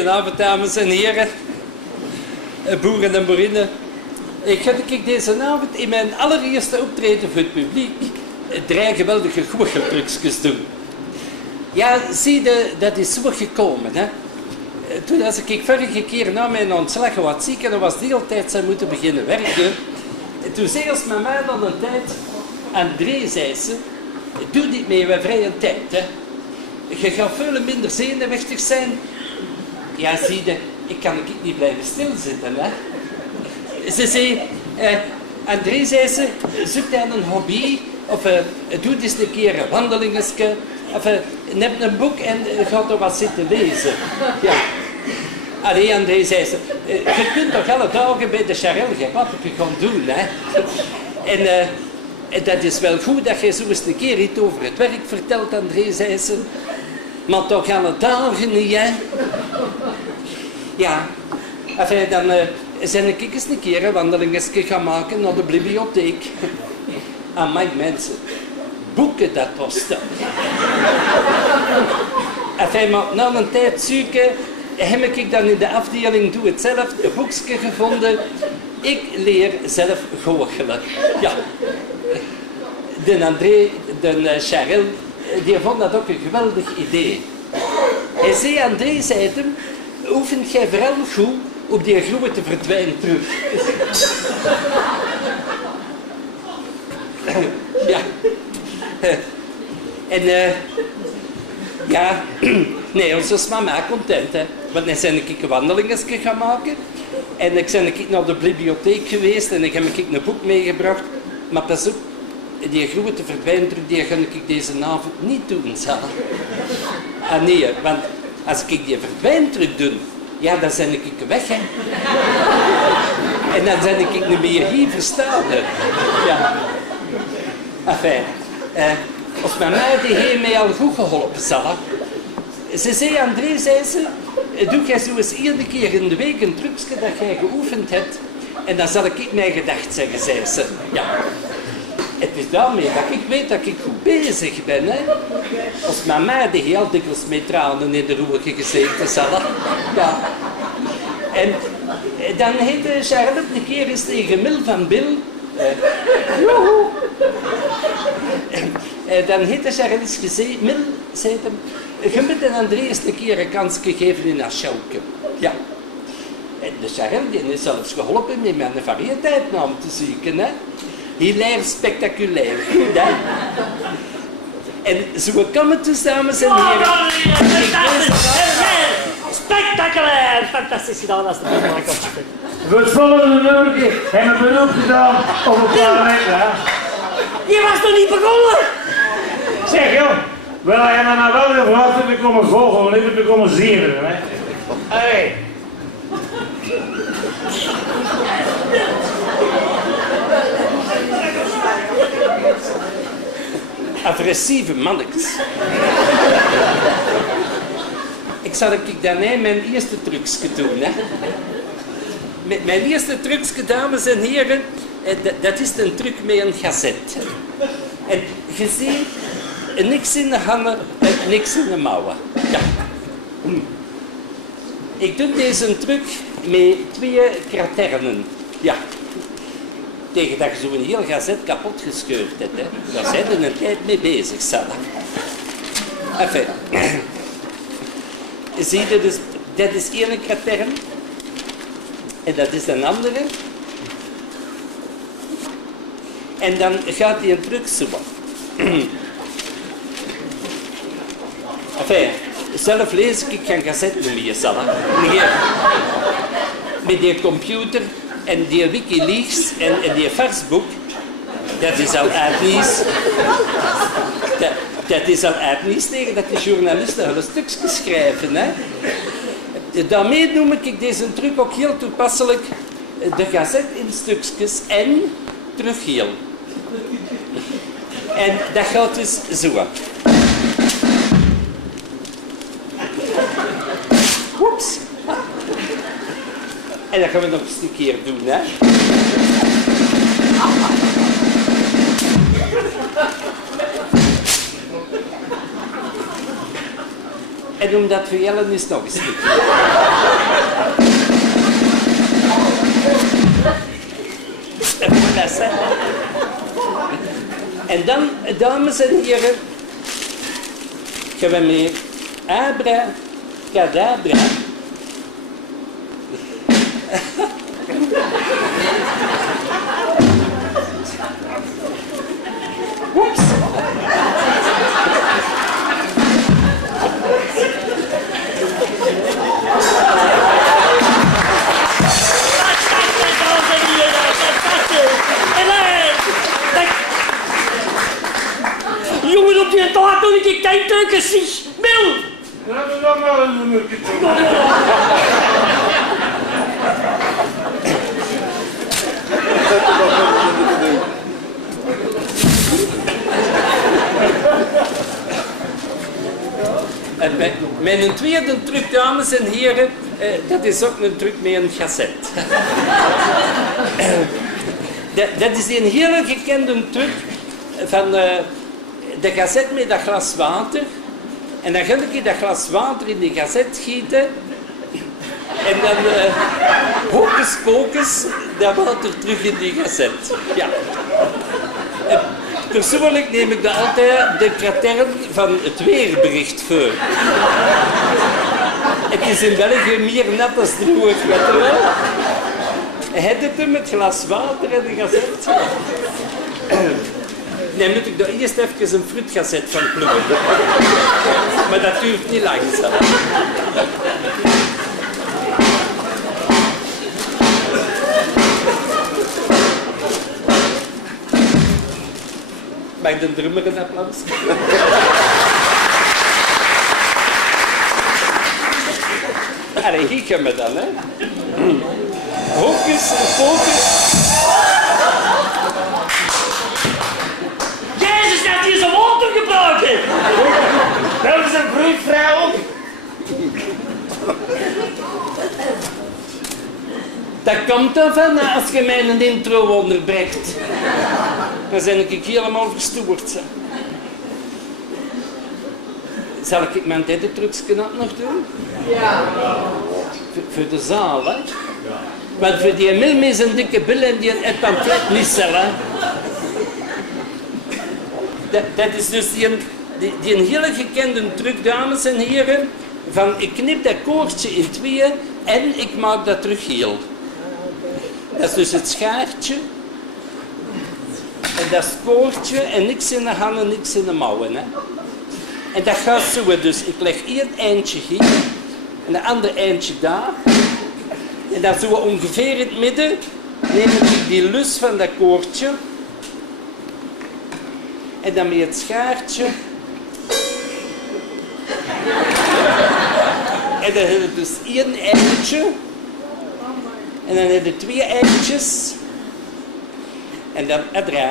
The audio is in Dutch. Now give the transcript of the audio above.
Goedenavond, dames en heren, boeren en boerinnen. Ik ga deze avond in mijn allereerste optreden voor het publiek 3 geweldige gooicheltrucjes doen. Ja, zie je, dat is zo gekomen. Hè? Toen als ik vorige keer na mijn ontslag wat ziek en was de hele tijd zou moeten beginnen werken. Toen zei als mijn mij dan een tijd, André zei ze, doe dit mee bij vrije tijd. Hè? Je gaat veel minder zenuwachtig zijn. Ja, zie je, ik kan niet blijven stilzitten. Hè? Ze zei, André zei ze, zoek dan een hobby, of doe eens een keer een wandelingetje, of neem een boek en ga er wat zitten lezen. Ja. Allee, André zei ze, je kunt toch alle dagen bij de Charel wat je gaan doen, hè? En dat is wel goed dat je zo eens een keer iets over het werk vertelt, André, zei ze. Maar toch alle dagen niet, hè? Ja, enfin, dan zijn ik eens een keer een wandelingetje gaan maken naar de bibliotheek. Amai, mensen, boeken dat kosten. Enfin, maar na een tijd zoeken heb ik dan in de afdeling Doe het zelf een boekje gevonden. Ik leer zelf goochelen. Ja. De André, de Charel, die vond dat ook een geweldig idee. Hij zei, André zei hem, oefent jij vooral goed op die grote verdwijnt terug. Ja. En ja, nee, ons was mama content, hè. Want dan ben ik een wandelingetje gaan maken. En ik ben naar de bibliotheek geweest en ik heb een boek meegebracht. Maar pas op, die grote verdwijntruc, die ga ik deze avond niet doen, Sal. Ah nee, want als ik die verdwijntruc doe, ja, dan ben ik weg, hè. En dan ben ik niet meer hier verstaan, hè. Ja. Enfin, of mijn moeder die heeft mij al goed geholpen, Sal. Ze zei, André, zei ze, doe jij zo eens 1 keer in de week een trucje dat jij geoefend hebt en dan zal ik mijn gedacht zeggen, zei ze. Ja. Het is daarmee dat ik weet dat ik goed bezig ben, hè. Als mama die heel dikwijls met tranen in de roegen gezeten, Sal. Ja. En dan heette Charlotte een keer eens tegen Mil van Bill. Joehoe. Dan heette Charlotte eens gezegd, Mil, zei hem, je moet een André eens een keer een kans geven in een showke. Ja. En de Charlotte die is zelfs geholpen met mijn variëteitnaam te zoeken, hè. Hilair, spectaculair. Goed, hè? En zo kan het dus, dames en heren. Spectaculair! Fantastisch gedaan, dat is de volgende kantje. Voor het volgende nummer hebben we een beroep gedaan op een planeet, hè? Je was nog niet begonnen! Zeg, joh. Wel, hij heeft nou wel gevraagd om te komen vogelen, niet om te komen zien, hè? Hey. Agressieve mannetjes. Ik zal dan mijn eerste trucje doen. Hè. Met mijn eerste trucje, dames en heren, dat is een truc met een gazet. En je ziet, niks in de handen en niks in de mouwen. Ja. Ik doe deze truc met 2 kraternen. Ja. Tegen dat je zo'n heel gazet kapot gescheurd hebt. Hè. Daar zijn we een tijd mee bezig, Sal. Enfin. Zie je, dus, dat is 1 kratern. En dat is een andere. En dan gaat hij een truc zo. Enfin, zelf lees ik geen gazet meer, Sal. Nee. Met die computer en die Wikileaks en die Facebook, dat is al uitnieuws. Dat is al uitnieuws tegen dat die journalisten hun stukjes schrijven. Hè. Daarmee noem ik deze truc ook heel toepasselijk. De gazet in stukjes en terug heel. En dat gaat dus zo. Oeps. En dat gaan we nog eens een keer doen, hè. En omdat voor Jellen is nog een stukje. Even lessen. En dan, dames en heren, gaan we mee abracadabra. Oeps. Jongen, op die taart toen ik kijk tukken, zie. Mil! Dat is dan wel een nummertje. Mijn tweede truc, dames en heren, dat is ook een truc met een cassette. Dat is een hele gekende truc van de cassette met dat glas water. En dan ga ik dat glas water in die cassette gieten. En dan hocus pocus, dat water terug in die cassette. Ja. Persoonlijk neem ik dat altijd de kratern van het weerbericht voor. Het is in België meer net als droog, weet je wel. Hij het hem met glas water en de cassette. Nee, moet ik daar eerst even een fruitcassette van plukken. Maar dat duurt niet lang. Zo. Mag de drummer een applaus? Allee, hier gaan we dan, hè. Hocus pocus. Jezus, dat hij zijn water gebruiken! Dat is een vroegvrij ook. Dat komt ervan als je mij een intro onderbreekt. Dan ben ik helemaal verstoord. Zal ik mijn derde trucje nog doen? Ja. Voor de zaal, hè? Maar voor die Emil met zijn dikke billen en die het pamflet niet zelf. Dat is dus die een hele gekende truc, dames en heren. Van ik knip dat koordje in tweeën en ik maak dat terug heel. Dat is dus het schaartje. En dat is het koordje en niks in de handen, niks in de mouwen. Hè. En dat gaat zo. Dus ik leg één eindje hier en een ander eindje daar. En dan zo ongeveer in het midden neem ik die lus van dat koordje. En dan met het schaartje. En dan heb je dus één eindje. En dan heb je twee eindjes. En dan het draai.